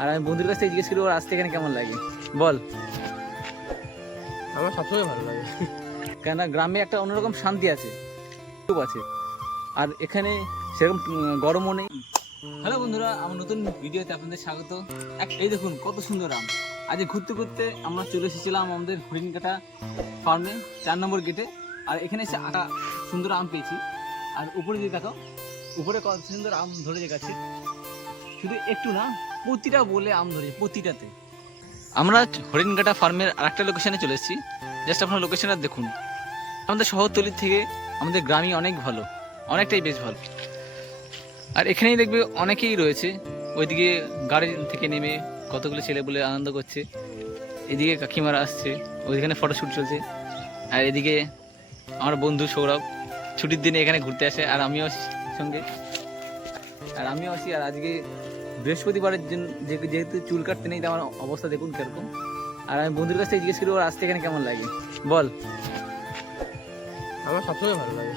আর আমি বন্ধুর কাছ থেকে জিজ্ঞেস করি ওর আসতে এখানে কেমন লাগে। বল। আমার সবসময় ভালো লাগে, কেননা গ্রামে একটা অন্যরকম শান্তি আছে, আছে। আর এখানে সেরকম গরমও নেই। হ্যালো বন্ধুরা, আমার নতুন ভিডিওতে আপনাদের স্বাগত। এই দেখুন কত সুন্দর আম। আজ ঘুরতে ঘুরতে আমরা চলে এসেছিলাম আমাদের হরিণকাটা ফার্মে 4 নম্বর গেটে। আর এখানে এসে সুন্দর আম পেয়েছি। আর উপরে দিয়ে দেখো, উপরে কত সুন্দর আম ধরেছে গাছে। শুধু একটু না, প্রতিটা বলে আম ধরেছে, প্রতিটাতে। আমরা হরিণকাটা ফার্মের আরেকটা লোকেশনে চলে এসেছি। জাস্ট আপনার লোকেশনটা দেখুন। আমাদের শহরতলির থেকে আমাদের গ্রামই অনেক ভালো, অনেকটাই বেশ ভালো। আর এখানেই দেখবে অনেকেই রয়েছে। ওইদিকে গাড়ি থেকে নেমে কতগুলো ছেলে বলে আনন্দ করছে। এদিকে কাকিমারা আসছে, ওইখানে ফটোশ্যুট চলছে। আর এদিকে আমার বন্ধু সৌরভ ছুটির দিনে এখানে ঘুরতে আসে, আর আমিও সঙ্গে। আর আমিও আসি। আর আজকে বৃহস্পতিবারের জন্য যেহেতু চুল কাটতে নেই, আমার অবস্থা দেখুন কিরকম। আর আমি বন্ধুর কাছ থেকে জিজ্ঞেস করি ওর আসতে এখানে কেমন লাগে। বল। আমার সবসময় ভালো লাগে।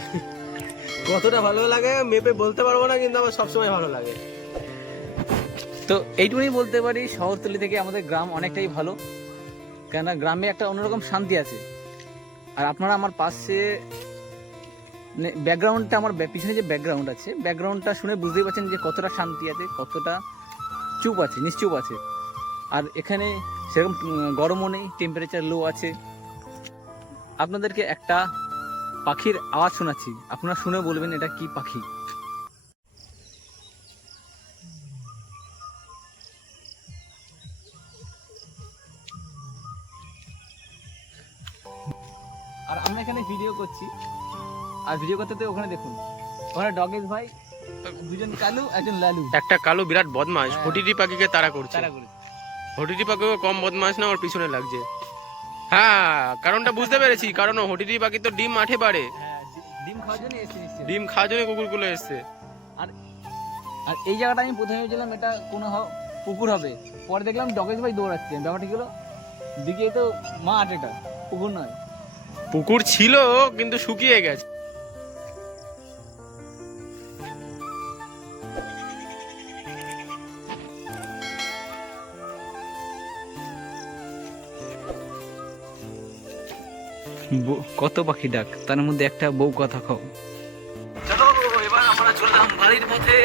কতটা ভালো লাগে মেপে বলতে পারবো না, কিন্তু আমার সবসময় ভালো লাগে। তো এইটুকুই বলতে পারি, শহরতলি থেকে আমাদের গ্রাম অনেকটাই ভালো। কেননা গ্রামে একটা অন্যরকম শান্তি আছে। আর আপনারা আমার পাশে ব্যাকগ্রাউন্ডটা, আমার পিছনে যে ব্যাকগ্রাউন্ড আছে, ব্যাকগ্রাউন্ডটা শুনে বুঝতেই পারছেন যে কতটা শান্তি আছে, কতটা চুপ আছে, নিশ্চুপ আছে। আর এখানে সেরকম গরমও নেই, টেম্পারেচার লো আছে। আপনাদেরকে একটা পাখির আওয়াজ শোনাচ্ছি, আপনারা শুনে বলবেন এটা কি পাখি। আর আমরা এখানে ভিডিও করছি, আর ভিডিও করতে ওখানে দেখুন, ওখানে ডগেশ ভাই, দুজন কালু একজন লালু। একটা কালো বিরাট বদমাশ হ্যাঁ। হটিটি পাখিকে তাড়া করছে। তারা করেছে। হটিটি পাখিও কম বদমাশ না, ওর পিছনে লাগছে। হ্যাঁ, কারণটা বুঝতে পেরেছি। কারণ হটিটি পাখি তো ডিম মাঠে পারে, হ্যাঁ, ডিম খাওয়ার জন্য এসেছে নিশ্চয়ই। ডিম খাওয়ার জন্য কুকুরগুলো এসছে। আর এই জায়গাটা আমি প্রথমে ভেবেছিলাম এটা কোনো পুকুর হবে, পরে দেখলাম ডগেশ ভাই দৌড়াচ্ছে। ব্যাপারটা কি হলো, দিকে তো মাঠ, এটা পুকুর নয়। পুকুর ছিল কিন্তু শুকিয়ে গেছে। কত পাখি ডাক, তার মধ্যে একটা বউ কথা খাও। চলো এবার আমরা চললাম বাড়ির পথে।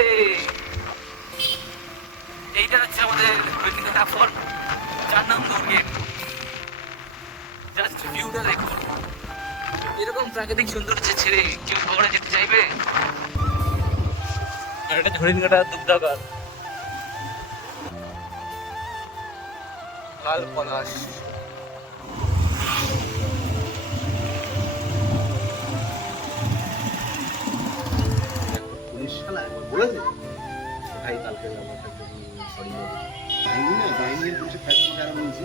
এইটা হচ্ছে আমাদের হরিণকাটা ফার্ম 4 নম্বর গেট। জাস্ট ভিউটা দেখুন, এরকম প্রাকৃতিক সৌন্দর্য ছেড়ে কেউ শহরে যেতে চাইবে? আর এটা হরিণকাটা দুগ্ধাগার, লাল পলাশ। বলেছে ভাই কালকে সরি বাহিনী না, বাহিনীর পুলিশে ফ্যাক্ট করে বলছি,